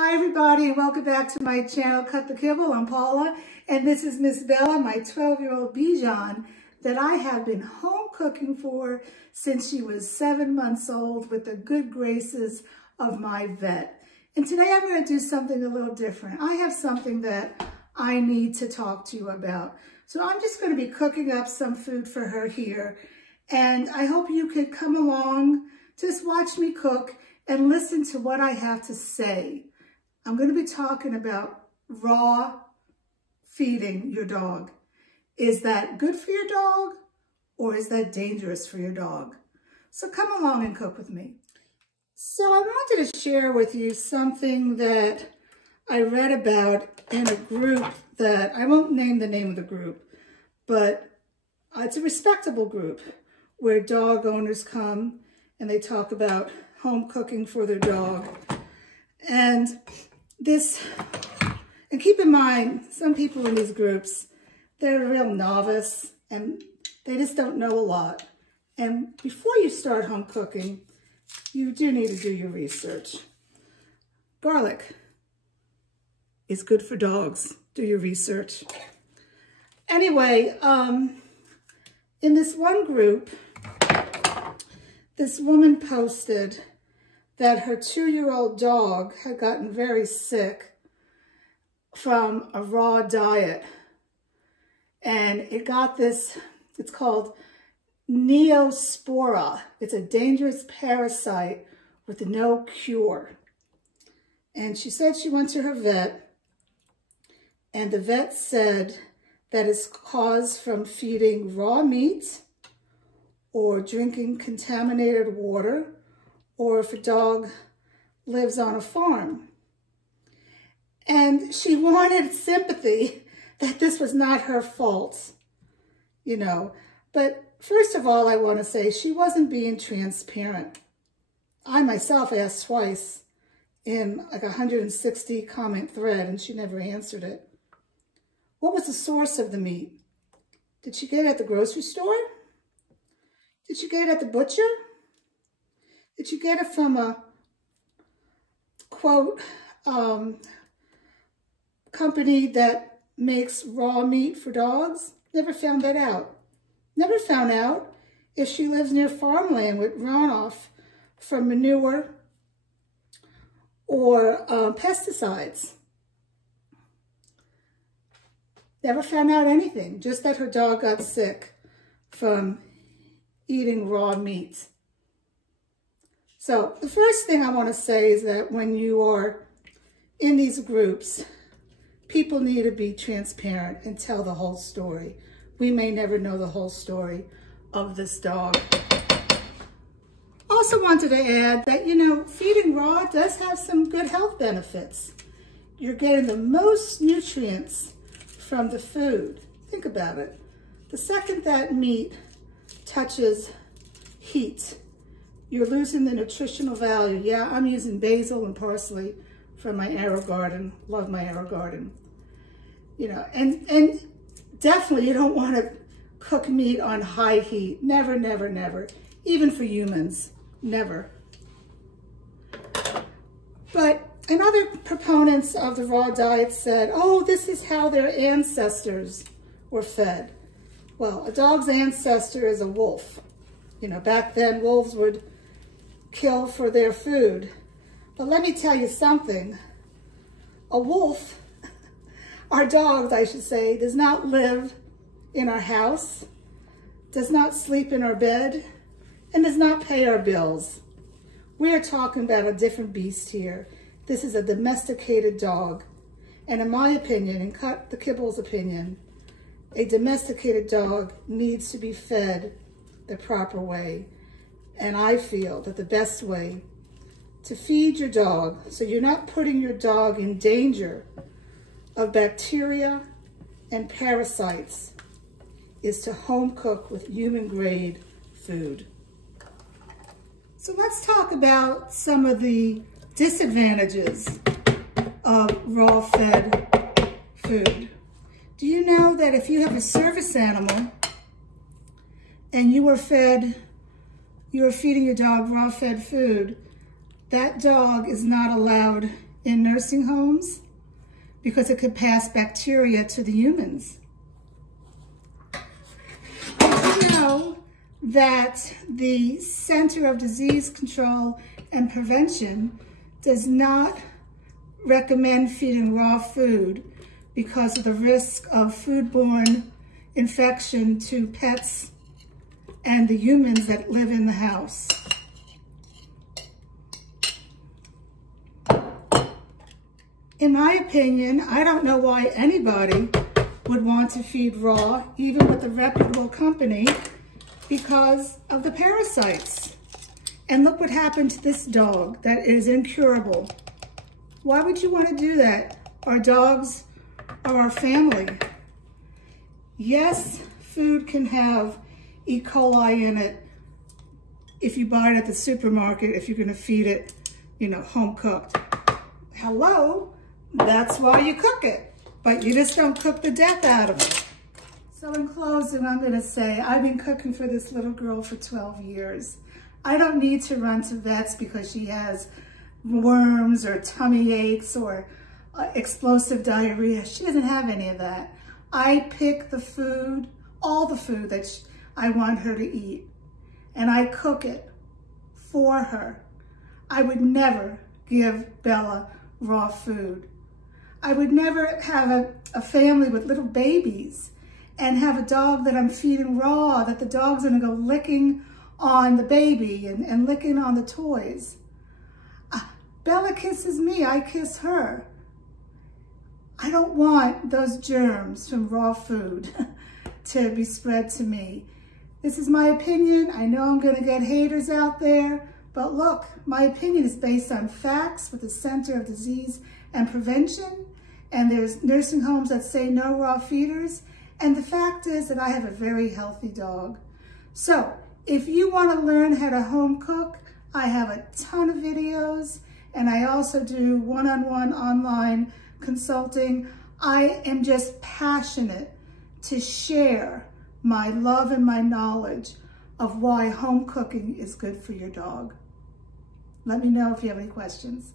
Hi everybody, welcome back to my channel, Cut the Kibble. I'm Paula, and this is Miss Bella, my 12-year-old Bichon that I have been home cooking for since she was 7 months old with the good graces of my vet. And today I'm going to do something a little different. I have something that I need to talk to you about. So I'm just going to be cooking up some food for her here, and I hope you could come along, just watch me cook and listen to what I have to say. I'm going to be talking about raw feeding your dog. Is that good for your dog, or is that dangerous for your dog? So come along and cook with me. So I wanted to share with you something that I read about in a group that, I won't name the name of the group, but it's a respectable group where dog owners come and they talk about home cooking for their dog. And keep in mind, some people in these groups, they're real novice and they just don't know a lot. And before you start home cooking, you do need to do your research. Garlic is good for dogs. Do your research. Anyway, in this one group, this woman posted that her 2-year-old dog had gotten very sick from a raw diet. And it got this, it's called Neospora. It's a dangerous parasite with no cure. And she said she went to her vet, and the vet said that it's caused from feeding raw meat or drinking contaminated water, or if a dog lives on a farm. And she wanted sympathy that this was not her fault, you know. But first of all, I want to say she wasn't being transparent. I myself asked twice in like a 160 comment thread, and she never answered it. What was the source of the meat? Did she get it at the grocery store? Did she get it at the butcher? Did you get it from a, quote, company that makes raw meat for dogs? Never found that out. Never found out if she lives near farmland with runoff from manure or pesticides. Never found out anything, just that her dog got sick from eating raw meat. So the first thing I want to say is that when you are in these groups, people need to be transparent and tell the whole story. We may never know the whole story of this dog. Also wanted to add that, you know, feeding raw does have some good health benefits. You're getting the most nutrients from the food. Think about it. The second that meat touches heat, you're losing the nutritional value. Yeah, I'm using basil and parsley from my arrow garden. Love my arrow garden. You know, and definitely you don't want to cook meat on high heat. Never, never, never. Even for humans, never. But and other proponents of the raw diet said, oh, this is how their ancestors were fed. Well, a dog's ancestor is a wolf. You know, back then wolves would kill for their food. But let me tell you something. A wolf, our dogs, I should say, does not live in our house, does not sleep in our bed, and does not pay our bills. We are talking about a different beast here. This is a domesticated dog. And in my opinion, and Cut the Kibble's opinion, a domesticated dog needs to be fed the proper way. And I feel that the best way to feed your dog, so you're not putting your dog in danger of bacteria and parasites, is to home cook with human grade food. So let's talk about some of the disadvantages of raw fed food. Do you know that if you have a service animal and you are feeding your dog raw fed food, that dog is not allowed in nursing homes because it could pass bacteria to the humans. Did you know that the Center of Disease Control and Prevention does not recommend feeding raw food because of the risk of foodborne infection to pets and the humans that live in the house? In my opinion, I don't know why anybody would want to feed raw, even with a reputable company, because of the parasites. And look what happened to this dog that is incurable. Why would you want to do that? Our dogs are our family. Yes, food can have E. coli in it if you buy it at the supermarket, if you're going to feed it, home cooked. Hello, that's why you cook it, but you just don't cook the death out of it. So in closing, I'm going to say I've been cooking for this little girl for 12 years. I don't need to run to vets because she has worms or tummy aches or explosive diarrhea. She doesn't have any of that. I pick the food, all the food that I want her to eat, and I cook it for her. I would never give Bella raw food. I would never have a family with little babies and have a dog that I'm feeding raw, that the dog's gonna go licking on the baby and licking on the toys. Bella kisses me, I kiss her. I don't want those germs from raw food to be spread to me. This is my opinion. I know I'm gonna get haters out there, but look, my opinion is based on facts with the Center of Disease and Prevention, and there's nursing homes that say no raw feeders, and the fact is that I have a very healthy dog. So if you want to learn how to home cook, I have a ton of videos, and I also do one-on-one online consulting. I am just passionate to share my love and my knowledge of why home cooking is good for your dog. Let me know if you have any questions.